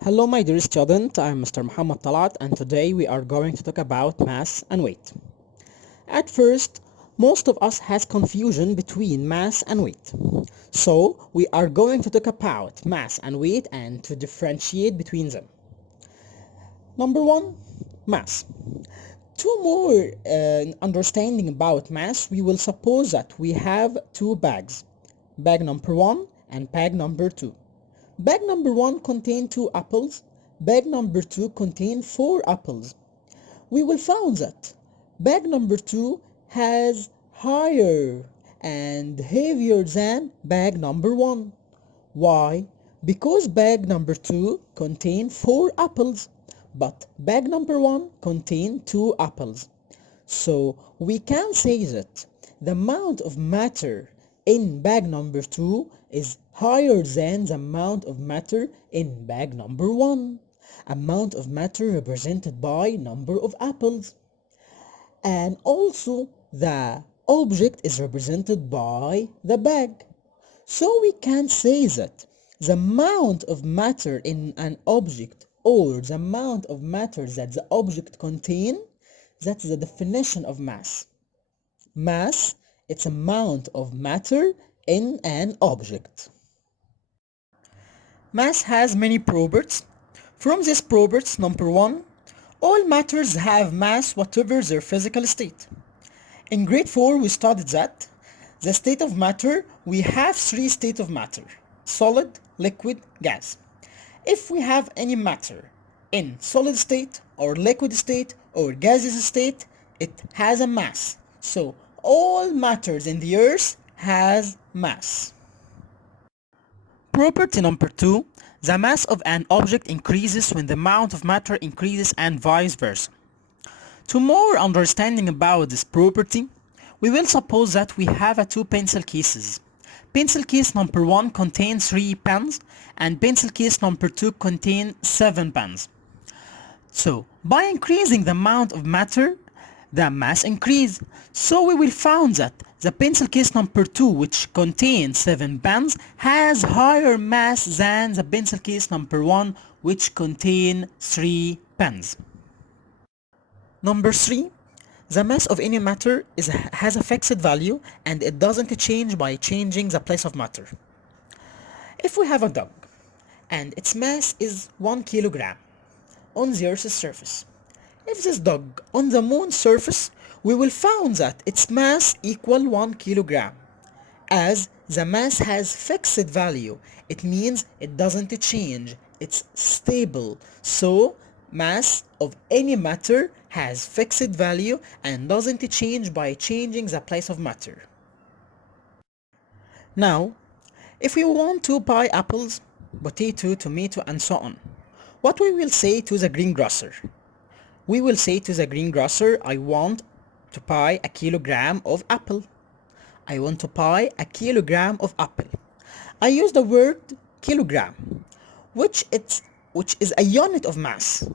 Hello my dear student, I'm Mr. Mohamed Talat and today we are going to talk about mass and weight. At first, most of us has confusion between mass and weight. So we are going to talk about mass and weight and to differentiate between them. Number one, mass. To more understanding about mass, we will suppose that we have two bags. Bag number one and bag number two. Bag number one contains 2 apples. Bag number two contains 4 apples. We will find that bag number two has higher and heavier than bag number one. Why? Because bag number two contains 4 apples, but bag number one contains 2 apples. So we can say that the amount of matter in bag number 2 is higher than the amount of matter in bag number 1. Amount of matter represented by number of apples. And also the object is represented by the bag. So we can say that the amount of matter in an object or the amount of matter that the object contains, that's the definition of mass. Mass, it's amount of matter in an object. Mass has many properties. From these properties, number one, all matters have mass whatever their physical state. In grade 4 we studied that the state of matter, we have 3 states of matter: solid, liquid, gas. If we have any matter in solid state or liquid state or gaseous state, it has a mass. So all matters in the earth has mass. Property number 2, the mass of an object increases when the amount of matter increases and vice versa. To more understanding about this property, we will suppose that we have two pencil cases. Pencil case number 1 contains 3 pens and pencil case number 2 contains 7 pens. So by increasing the amount of matter, the mass increase. So we will find that the pencil case number 2, which contains 7 pens, has higher mass than the pencil case number 1, which contains 3 pens. Number 3, the mass of any matter has a fixed value and it doesn't change by changing the place of matter. If we have a dog and its mass is 1 kilogram on the Earth's surface, if this dog on the moon's surface, we will find that its mass equal 1 kilogram. As the mass has fixed value, it means it doesn't change, it's stable. So mass of any matter has fixed value and doesn't change by changing the place of matter. Now, if we want to buy apples, potato, tomato and so on, what we will say to the greengrocer? We will say to the greengrocer, I want to buy a kilogram of apple. I want to buy a kilogram of apple. I use the word kilogram, which is a unit of mass,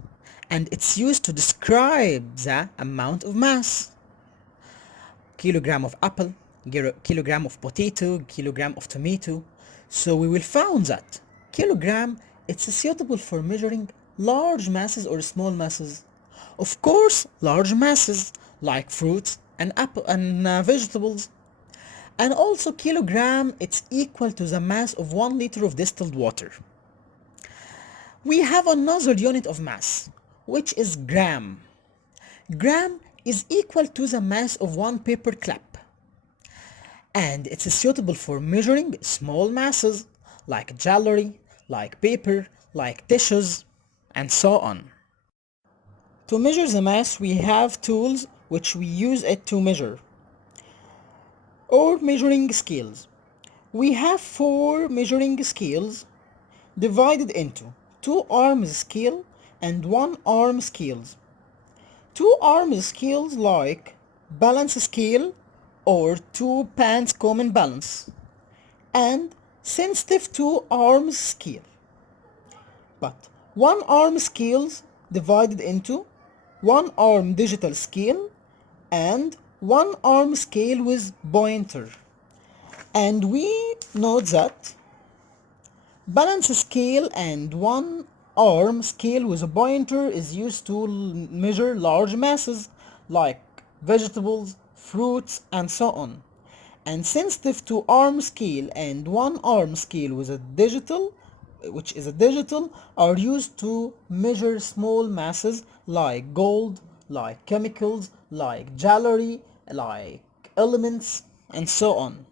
and it's used to describe the amount of mass. Kilogram of apple, kilogram of potato, kilogram of tomato. So we will find that kilogram, it's suitable for measuring large masses or small masses. Of course, large masses like fruits and vegetables. And also kilogram, it's equal to the mass of 1 liter of distilled water. We have another unit of mass, which is gram. Gram is equal to the mass of 1 paper clip. And it's suitable for measuring small masses like jewelry, like paper, like tissues, and so on. To measure the mass, we have tools which we use it to measure, or measuring scales. We have 4 measuring scales divided into 2 arm scale and 1 arm scales. 2 arm scales like balance scale or 2 pans common balance, and sensitive 2 arms scale. But 1 arm scales divided into 1 arm digital scale and 1 arm scale with pointer. And we note that balance scale and 1 Arm scale with a pointer is used to measure large masses like vegetables, fruits, and so on. And sensitive to arm scale and one arm scale with a digital, which is a digital, are used to measure small masses like gold, like chemicals, like jewelry, like elements, and so on.